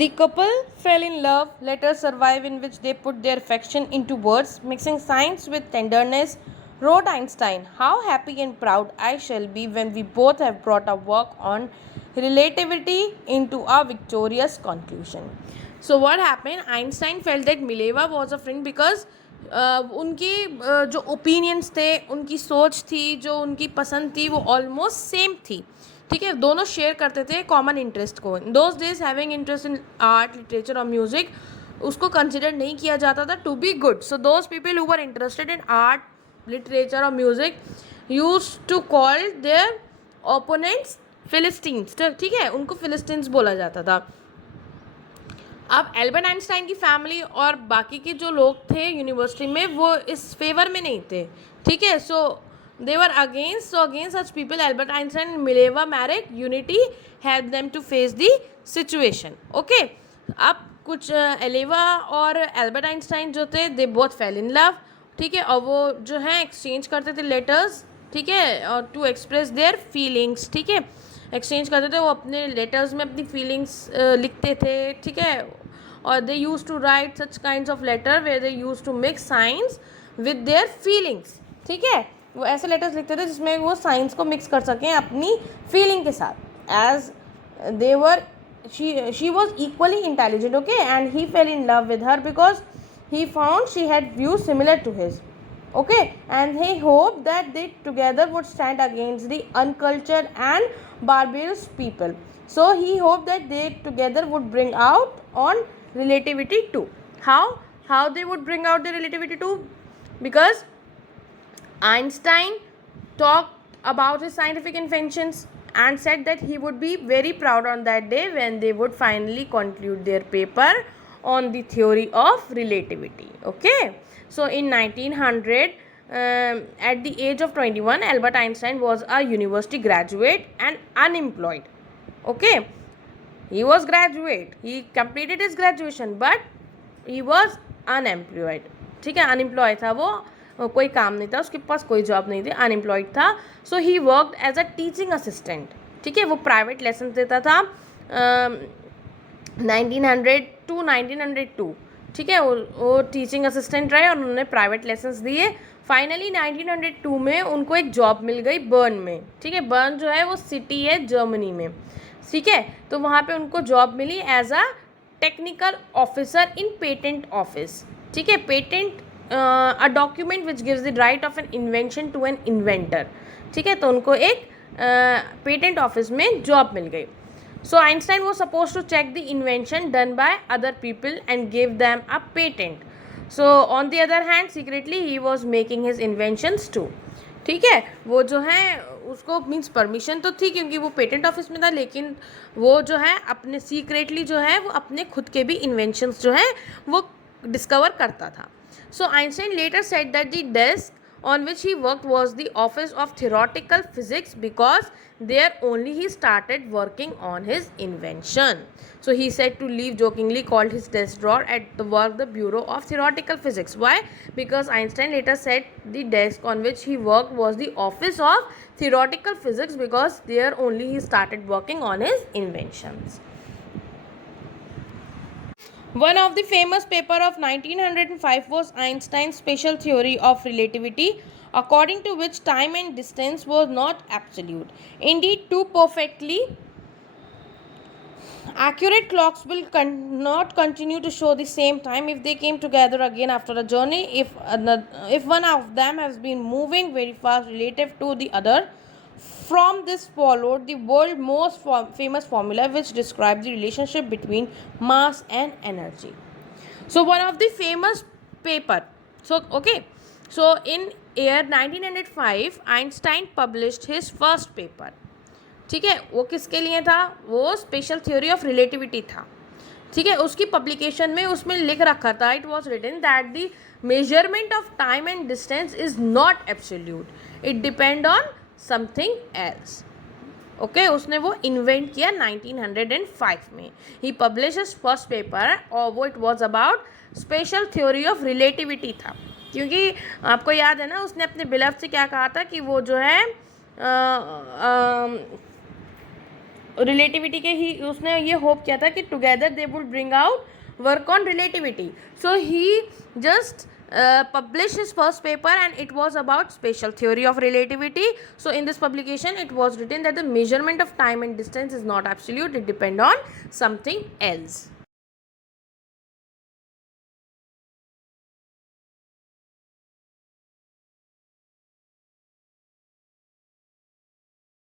The couple fell in love, letters survive in which they put their affection into words, mixing science with tenderness. Wrote Einstein, "How happy and proud I shall be when we both have brought our work on relativity into a victorious conclusion." So what happened? Einstein felt that Mileva was a friend because उनकी जो opinions थे, उनकी सोच थी, जो उनकी पसंद थी, वो ऑलमोस्ट सेम थी. ठीक है, दोनों शेयर करते थे कॉमन इंटरेस्ट को. In those days having interest in art, literature और म्यूजिक उसको कंसिडर नहीं किया जाता था to be good. So those people who were interested in art, literature और music used to call their opponents philistines. ठीक है, उनको फिलिस्टीन्स बोला जाता था. अब एल्बर्ट आइंस्टाइन की फैमिली और बाकी के जो लोग थे यूनिवर्सिटी में वो इस फेवर में नहीं थे. ठीक है, सो they were against such people Albert Einstein and Mileva married. Unity helped them to face the situation. Okay, अब कुछ एलेवा और एल्बर्ट आइंस्टाइन जो थे they both fail in love. ठीक है, और वो जो है एक्सचेंज करते थे लेटर्स. ठीक है, और टू एक्सप्रेस देयर फीलिंग्स. ठीक है, एक्सचेंज करते थे, वो अपने लेटर्स में अपनी फीलिंग्स लिखते थे. ठीक है, और they used to write such kinds of letter where they used to mix science with their feelings. ठीक है, वो ऐसे लेटर्स लिखते थे जिसमें वो साइंस को मिक्स कर सकें अपनी फीलिंग के साथ. As they were she was equally intelligent. Okay, and he fell in love with her because he found she had views similar to his. Okay, and he hoped that they together would stand against the uncultured and barbarous people. So he hoped that they together would bring out on relativity too. How they would bring out the relativity too? Because Einstein talked about his scientific inventions and said that he would be very proud on that day when they would finally conclude their paper on the theory of relativity. Okay, so in 1900, at the age of 21, Albert Einstein was a university graduate and unemployed. Okay, he was graduate, he completed his graduation, but he was unemployed. ठीक है, unemployed था वो, कोई काम नहीं था उसके पास, कोई जॉब नहीं थी, अनएम्प्लॉयड था. So he worked as a teaching assistant. ठीक है, वो प्राइवेट लेसन देता था 1900 टू 1902. ठीक है, वो टीचिंग असिस्टेंट रहे और उन्होंने प्राइवेट लेसन्स दिए. फाइनली 1902 में उनको एक जॉब मिल गई बर्न में. ठीक है, बर्न जो है वो सिटी है जर्मनी में. ठीक है, तो वहाँ पे उनको जॉब मिली as a technical officer in patent office. ठीक है, patent a document which gives the right of an invention to an inventor. ठीक है, तो उनको एक पेटेंट ऑफिस में जॉब मिल गई. सो आइंस्टाइन वो suppose to check the invention done by other people and give them a patent. So on the other hand secretly he was making his inventions too. ठीक है, वो जो है उसको मीन्स परमिशन तो थी क्योंकि वो पेटेंट ऑफिस में था, लेकिन वो जो है अपने सीक्रेटली जो है वो अपने खुद के भी इन्वेंशंस जो हैं वो डिस्कवर करता था. So Einstein later said that the desk on which he worked was the office of theoretical physics because there only he started working on his invention. So he said to leave jokingly called his desk drawer at the work the Bureau of Theoretical Physics. Why? Because Einstein later said the desk on which he worked was the office of theoretical physics because there only he started working on his inventions. One of the famous paper of 1905 was Einstein's special theory of relativity, according to which time and distance was not absolute. Indeed, two perfectly accurate clocks will not continue to show the same time if they came together again after a journey. If one of them has been moving very fast relative to the other. From this followed the world's most famous formula which describes the relationship between mass and energy. So one of the famous paper. So in year 1905 Einstein published his first paper. ठीक है, वो किसके लिए था? वो special theory of relativity था. ठीक है, उसकी पब्लिकेशन में उसमें लिख रखा था, it was written that the measurement of time and distance is not absolute, it depend on something else. Okay, उसने वो इन्वेंट किया 1905 में. He publish his first paper और वो it was about special theory of relativity था. क्योंकि आपको याद है ना, उसने अपने बिलव से क्या कहा था कि वो जो है रिलेटिविटी के ही उसने ये होप किया था कि together they would bring out work on relativity. So he just published his first paper and it was about special theory of relativity. So in this publication it was written that the measurement of time and distance is not absolute, it depends on something else.